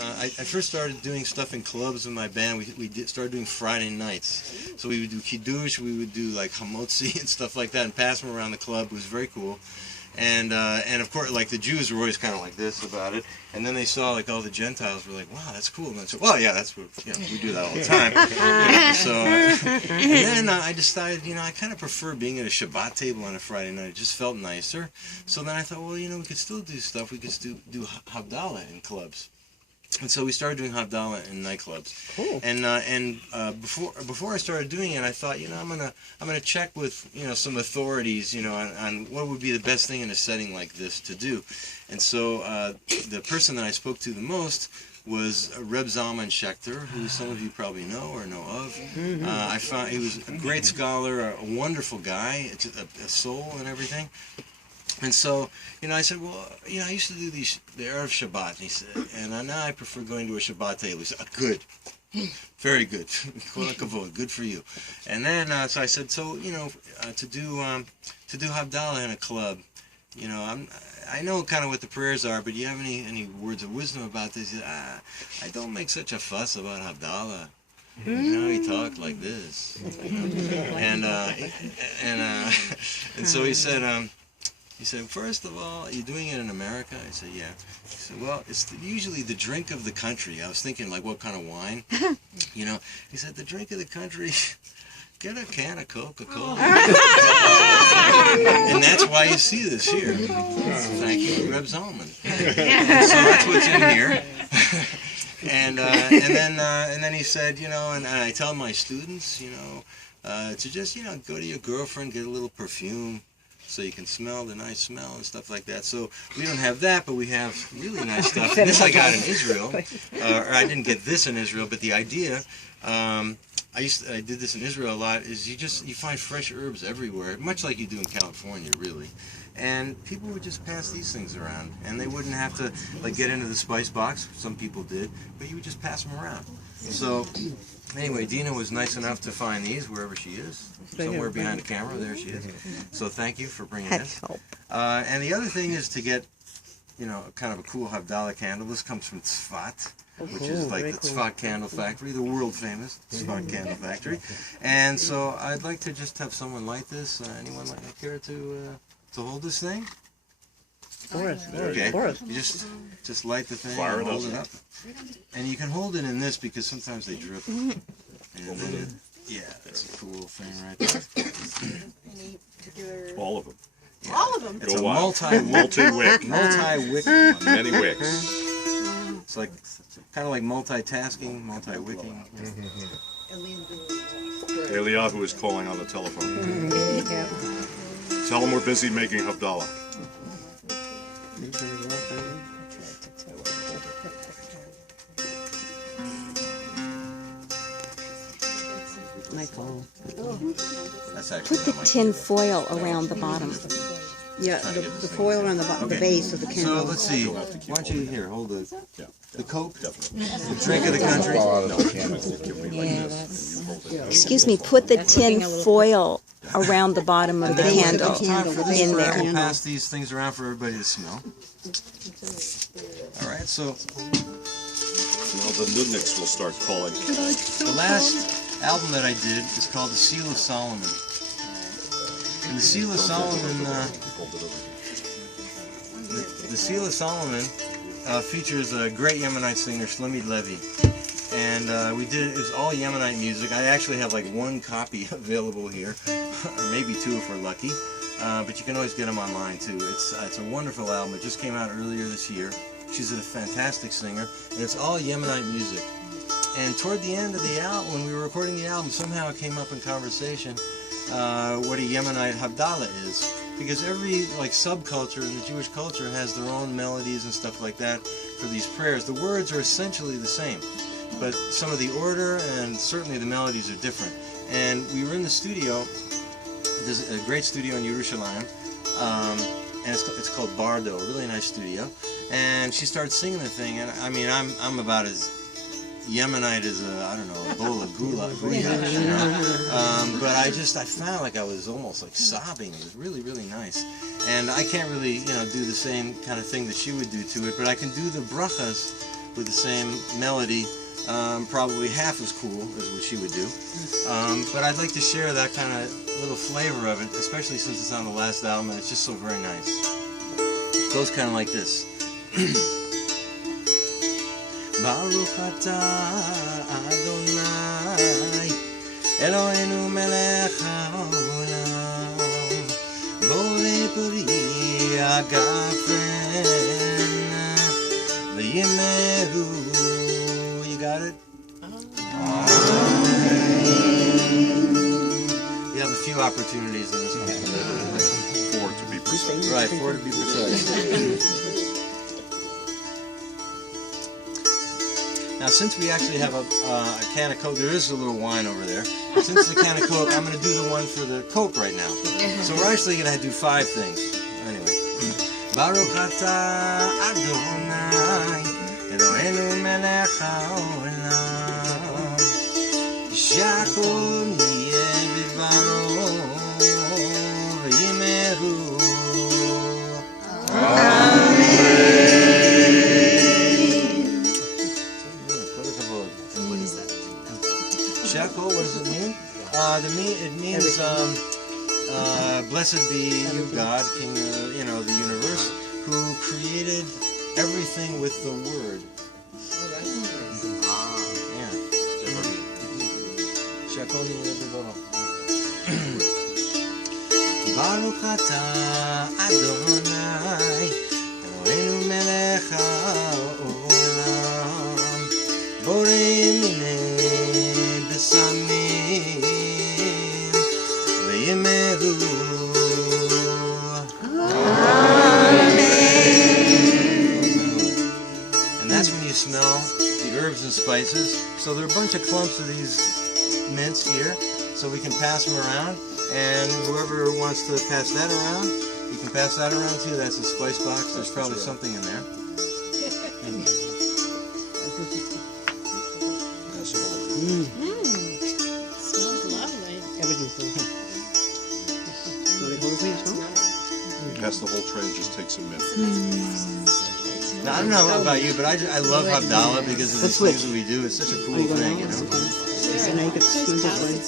I first started doing stuff in clubs with my band. We started doing Friday nights. So we would do kiddush, we would do like hamotzi and stuff like that, and pass them around the club. It was very cool. And of course, like the Jews were always kind of like this about it. And then they saw like all the Gentiles were like, wow, that's cool. And I said, well, yeah, that's what, we do that all the time. And then I decided, I kind of prefer being at a Shabbat table on a Friday night. It just felt nicer. So then I thought, well, we could still do stuff. We could do Havdalah in clubs. And so we started doing Havdalah in nightclubs. Cool. And before I started doing it, I thought, I'm gonna check with some authorities, on what would be the best thing in a setting like this to do. And so the person that I spoke to the most was Reb Zalman Schechter, who some of you probably know or know of. I found he was a great scholar, a wonderful guy, a soul and everything. And so, I said, well, I used to do the Erev Shabbat, and he said, and now I prefer going to a Shabbat table. He said, good, very good, kol hakavod, good for you. And then, so I said, so, to do Havdalah in a club, I know kind of what the prayers are, but do you have any words of wisdom about this? He said, I don't make such a fuss about Havdalah. He talked like this, and so he said, first of all, are you doing it in America? I said, yeah. He said, well, it's usually the drink of the country. I was thinking, like, what kind of wine? He said, the drink of the country, get a can of Coca-Cola. And that's why you see this here. Thank you, Reb Zalman. So that's what's in here. And then he said, and I tell my students, to just, go to your girlfriend, get a little perfume, so you can smell the nice smell and stuff like that. So we don't have that, but we have really nice stuff. This I got in Israel, or I didn't get this in Israel, but the idea, I did this in Israel a lot, is you find fresh herbs everywhere, much like you do in California, really. And people would just pass these things around, and they wouldn't have to like get into the spice box. Some people did, but you would just pass them around. So anyway, Dina was nice enough to find these wherever she is, somewhere behind the camera. There she is. So thank you for bringing this. And the other thing is to get, kind of a cool Havdalah candle. This comes from Tzfat, which is like the Tzfat Candle Factory, the world famous Tzfat Candle Factory. And so I'd like to just have someone light this. Anyone care to hold this thing? Okay. You just light the thing and hold it up. And you can hold it in this because sometimes they drip. And then, that's a cool thing right there. All of them. Yeah. All of them? It's a multi-wick. Multi-wick. Many wicks. It's like kind of like multitasking, multi-wicking. Eliyahu is calling on the telephone. Tell him we're busy making Havdalah. Put the tin foil around the bottom. Yeah, the foil around the base of the candle. So let's see. Why don't you hold the Coke, the drink of the country. Excuse me. Put the tin foil around the bottom of the candle in there. We'll pass these things around for everybody to smell. All right. So now the nudniks will start calling. The last album that I did is called The Seal of Solomon. And the Seal of Solomon, the Seal of Solomon features a great Yemenite singer, Shlomi Levi. And it was all Yemenite music. I actually have like one copy available here, or maybe two if we're lucky. But you can always get them online too. It's a wonderful album. It just came out earlier this year. She's a fantastic singer, and it's all Yemenite music. And toward the end of the album, when we were recording the album, somehow it came up in conversation what a Yemenite Havdalah is. Because every subculture in the Jewish culture has their own melodies and stuff like that for these prayers. The words are essentially the same, but some of the order and certainly the melodies are different. And we were in the studio. There's a great studio in Yerushalayim, and it's called Bardo, a really nice studio. And she started singing the thing, and I mean, I'm about as Yemenite as a bowl of goulash, but I found like I was almost like sobbing. It was really, really nice. And I can't really, do the same kind of thing that she would do to it, but I can do the brachas with the same melody, probably half as cool as what she would do. But I'd like to share that kind of little flavor of it, especially since it's on the last album and it's just so very nice. It goes kind of like this. Baruch atah Adonai Eloheinu melech haolam Borei peri hagafen v'yimeru. You got it? You have a few opportunities in this one. 4 to be precise. Right, 4 to be precise. Now, since we actually have a can of Coke, there is a little wine over there. Since it's a can of Coke, I'm going to do the one for the Coke right now. So we're actually going to do 5 things. Anyway. Baruch atah Adonai Eloheinu melech haolam Shakol yeh bidvaro v'yimeru. Shakol, what does it mean? It means blessed be you, God, King, the universe, who created everything with the Word. Yeah. Shakol yedivaro. Baruch atah Adonai Eloheinu melech haolam Borei minei besamim v'yimeru. And that's when you smell the herbs and spices. So there are a bunch of clumps of these mints here, so we can pass them around. And whoever wants to pass that around, you can pass that around too. That's a spice box. There's probably something in there. Smells lovely. Everything's delicious. So they hold it for you, smell? Pass the whole tray and just take some mint. Now, I don't know about you, but I love Havdalah because of these Let's things that we do. It's such a cool Are you going thing, on? you know. So now you can smell this way.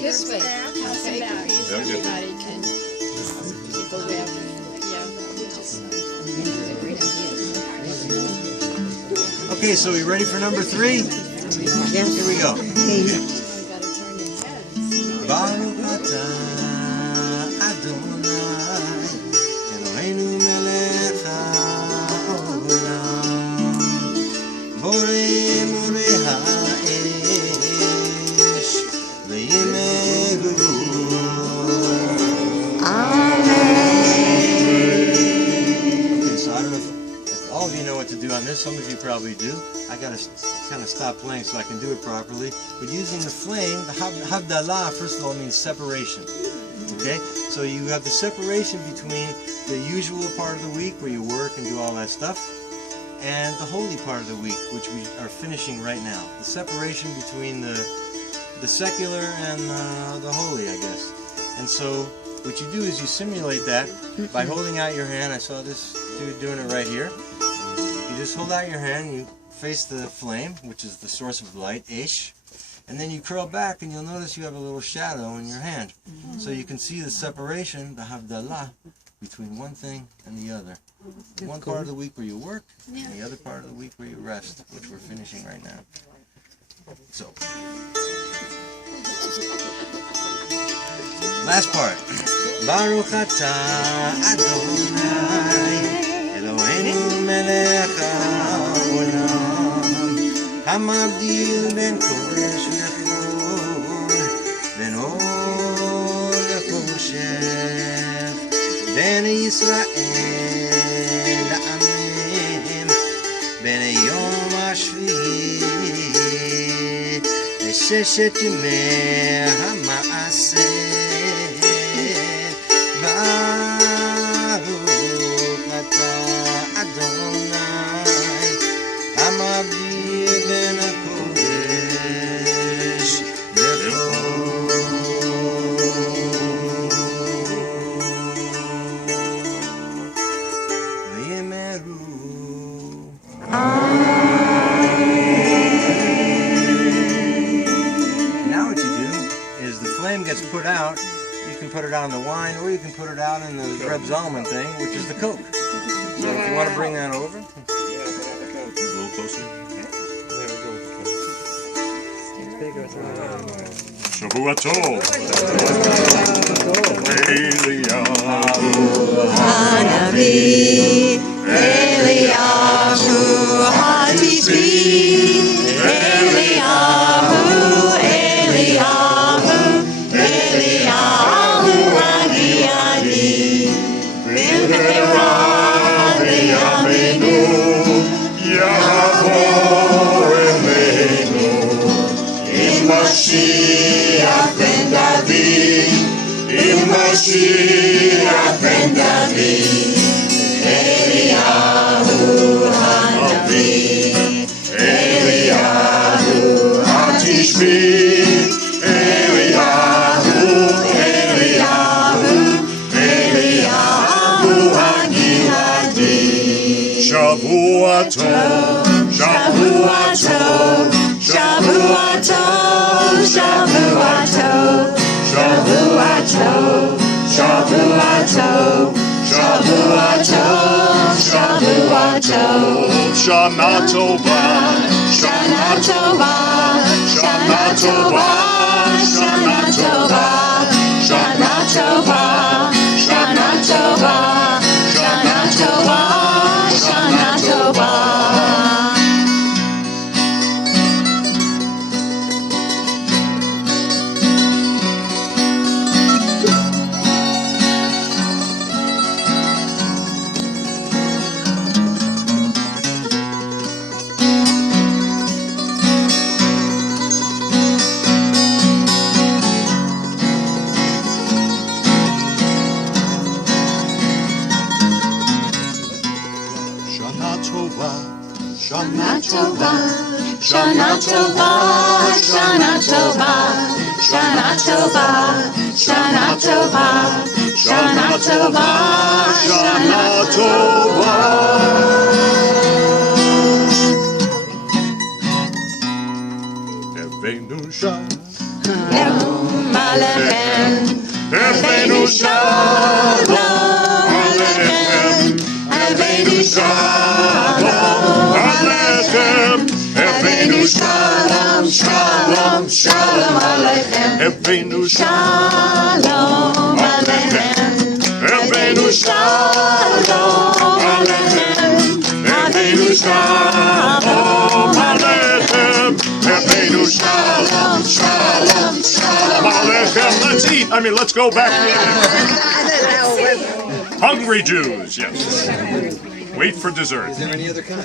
This way. So everybody can go there. Okay, so we ready for number 3? Yes. Here we go. Okay. Baruch atah Adonai Eloheinu melech haolam Borei morei ha'esh v'yimeru. Okay, so I don't know if all of you know what to do on this. Some of you probably do. I gotta kind of stop playing so I can do it properly. But using the flame, the Havdalah, first of all, means separation. Okay? So you have the separation between the usual part of the week where you work and do all that stuff, and the holy part of the week, which we are finishing right now. The separation between the secular and the holy, I guess. And so what you do is you simulate that by holding out your hand. I saw this dude doing it right here. You just hold out your hand, you face the flame, which is the source of light, Ish, and then you curl back and you'll notice you have a little shadow in your hand. So you can see the separation, the Havdalah, between one thing and the other. One part of the week where you work, and the other part of the week where you rest, which we're finishing right now. So, last part. Baruch atah Adonai Eloheinu melech haolam Hamabdil ben kodesh lechol ben or lechoshech ben Yisrael la'amim ben yom hashvi'i לששת ימי המעשה ברוך אתה אדוני המבדיל בין הקודש לחול ויאמרו put it out in the wine, or you can put it out in the RebbeSoul thing, which is the Coke. So if you want to bring that over. A little closer. Shavua Tov. Eliyahu Hanavi, Eliyahu Hatishbi, Eliyahu, Eliyahu, Eliyahu Hagiyadi, Bilhera V'yameinu Yavo Eleinu Im Mashiach ben David Im Mashiach ben David Eliyahu Hanavi Eliyahu Hatishbi Eliyahu Eliyahu Eliyahu Hagiyadi Shavua Tov Shavua Tov Shavua Tov, Shavua Tov, Shavua Tov, Shavua Tov, Shavua Tov, Shavua Tov, Shana Tova Shana Tova, Shana Tova, Shana Tova, Shana Tova, Shana Tova, Shana Tova, Shana Tova. Shana Tova Shana Tova, Shana Tova, Shana Tova, Shana Tova, Shana Tova, Shana Tova, Shana Tova. Evenu Shalom Alechem, Evenu Shalom Alechem Evenu Shalom Alechem Evenu Shalom Shalom Shalom Alechem Evenu Shalom Alechem, Evenu Shalom Alechem Evenu Shalom Alechem Evenu Shalom Shalom Shalom Alechem. Let's eat. Let's go back in. Hungry Jews, yes. Wait for dessert. Is there any other kind?